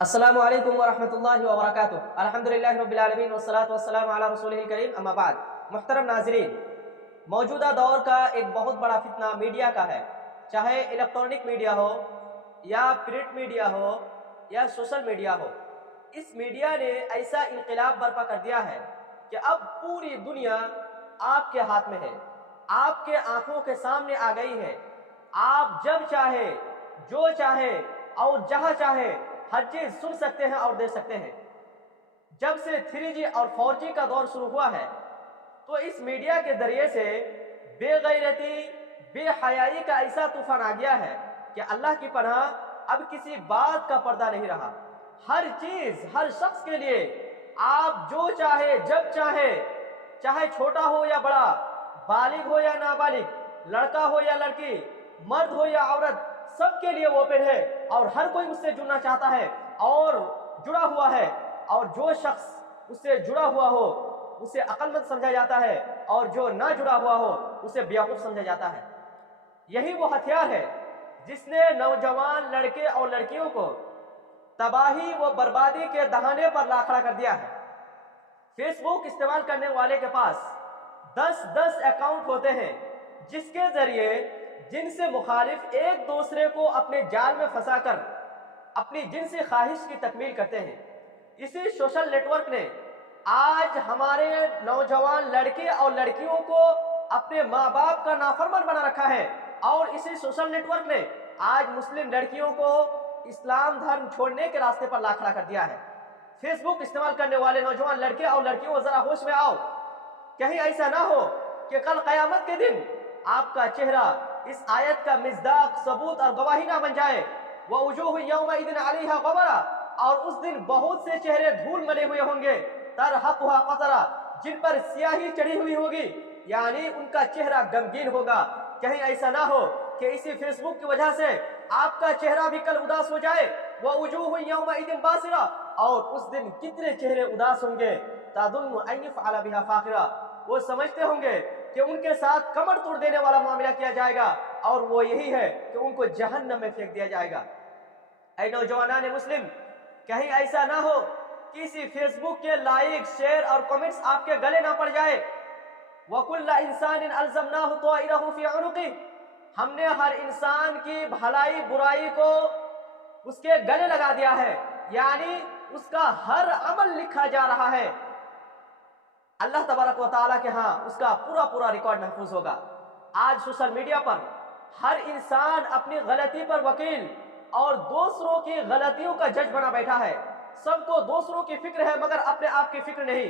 السلام علیکم ورحمۃ اللہ وبرکاتہ۔ الحمدللہ رب العالمین والصلاة والسلام علی رسولہ الکریم، اما بعد۔ محترم ناظرین، موجودہ دور کا ایک بہت بڑا فتنہ میڈیا کا ہے، چاہے الیکٹرانک میڈیا ہو یا پرنٹ میڈیا ہو یا سوشل میڈیا ہو۔ اس میڈیا نے ایسا انقلاب برپا کر دیا ہے کہ اب پوری دنیا آپ کے ہاتھ میں ہے، آپ کے آنکھوں کے سامنے آ گئی ہے۔ آپ جب چاہے، جو چاہے اور جہاں چاہے ہر چیز سن سکتے ہیں اور دیکھ سکتے ہیں۔ جب سے 3G اور 4G کا دور شروع ہوا ہے تو اس میڈیا کے ذریعے سے بے غیرتی، بے حیائی کا ایسا طوفان آ گیا ہے کہ اللہ کی پناہ اب کسی بات کا پردہ نہیں رہا۔ ہر چیز، ہر شخص کے لیے آپ جو چاہے، جب چاہے، چاہے چھوٹا ہو یا بڑا، بالغ ہو یا نابالغ، لڑکا ہو یا لڑکی، مرد ہو یا عورت، سب کے لیے اوپن ہے اور ہر کوئی اس سے جڑنا چاہتا ہے اور جڑا ہوا ہے۔ اور جو شخص اس سے جڑا ہوا ہو اسے عقل مند سمجھا جاتا ہے اور جو نہ جڑا ہوا ہو اسے بیوقوف سمجھا جاتا ہے۔ یہی وہ ہتھیار ہے جس نے نوجوان لڑکے اور لڑکیوں کو تباہی و بربادی کے دہانے پر لا کھڑا کر دیا ہے۔ فیس بک استعمال کرنے والے کے پاس 10 اکاؤنٹ ہوتے ہیں جس کے ذریعے جن سے مخالف ایک دوسرے کو اپنے جال میں پھنسا کر اپنی جنسی خواہش کی تکمیل کرتے ہیں۔ اسی سوشل نیٹ ورک نے آج ہمارے نوجوان لڑکے اور لڑکیوں کو اپنے ماں باپ کا نافرمان بنا رکھا ہے، اور اسی سوشل نیٹ ورک نے آج مسلم لڑکیوں کو اسلام دھرم چھوڑنے کے راستے پر لا کھڑا کر دیا ہے۔ فیس بک استعمال کرنے والے نوجوان لڑکے اور لڑکیوں ذرا ہوش میں آؤ، کہیں ایسا نہ ہو کہ کل قیامت کے دن آپ کا چہرہ اس آیت کا مصداق، ثبوت اور گواہی نہ بن جائے۔ وَوُجُوهٌ يَوْمَئِذٍ عَلَيْهَا غَبَرَةٌ، اور اس دن بہت سے چہرے دھول ملے ہوئے ہوں گے، تَرْهَقُهَا قَتَرَةٌ، جن پر سیاہی چڑھی ہوئی ہوگی، یعنی ان کا چہرہ غمگین ہوگا۔ کہیں ایسا نہ ہو کہ اسی فیس بک کی وجہ سے آپ کا چہرہ بھی کل اداس ہو جائے۔ وَوُجُوهٌ يَوْمَئِذٍ بَاسِرَةٌ، اور اس دن کتنے چہرے اداس ہوں گے، تَظُنُّ أَن يُفْعَلَ بِهَا فَاقِرَةٌ، وہ سمجھتے ہوں گے کہ ان کے ساتھ کمر توڑ دینے والا معاملہ کیا جائے گا، اور وہ یہی ہے کہ ان کو جہنم میں پھینک دیا جائے گا۔ اے نوجوانان مسلم، کہیں ایسا نہ ہو کہ اسی فیس بک کے لائک، شیئر اور کمنٹس آپ کے گلے نہ پڑ جائے۔ وَكُلَّ إِنسَانٍ أَلْزَمْنَاهُ طَائِرَهُ فِي عُنُقِهِ، ہم نے ہر انسان کی بھلائی برائی کو اس کے گلے لگا دیا ہے، یعنی اس کا ہر عمل لکھا جا رہا ہے۔ اللہ تبارک و تعالیٰ کے ہاں اس کا پورا ریکارڈ محفوظ ہوگا۔ آج سوشل میڈیا پر ہر انسان اپنی غلطی پر وکیل اور دوسروں کی غلطیوں کا جج بنا بیٹھا ہے۔ سب کو دوسروں کی فکر ہے مگر اپنے آپ کی فکر نہیں۔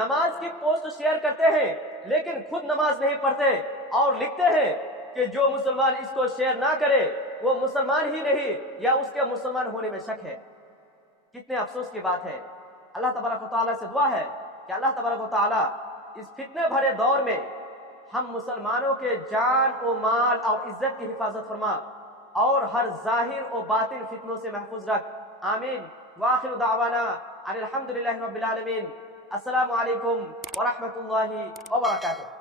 نماز کی پوسٹ شیئر کرتے ہیں لیکن خود نماز نہیں پڑھتے، اور لکھتے ہیں کہ جو مسلمان اس کو شیئر نہ کرے وہ مسلمان ہی نہیں، یا اس کے مسلمان ہونے میں شک ہے۔ کتنے افسوس کی بات ہے۔ اللہ تبارک و تعالیٰ سے دعا ہے کہ اللہ تبارک و تعالیٰ اس فتنے بھرے دور میں ہم مسلمانوں کے جان و مال اور عزت کی حفاظت فرما، اور ہر ظاہر و باطن فتنوں سے محفوظ رکھ۔ آمین۔ وآخر دعوانا ان الحمدللہ رب العالمین۔ السلام علیکم ورحمۃ اللہ وبرکاتہ۔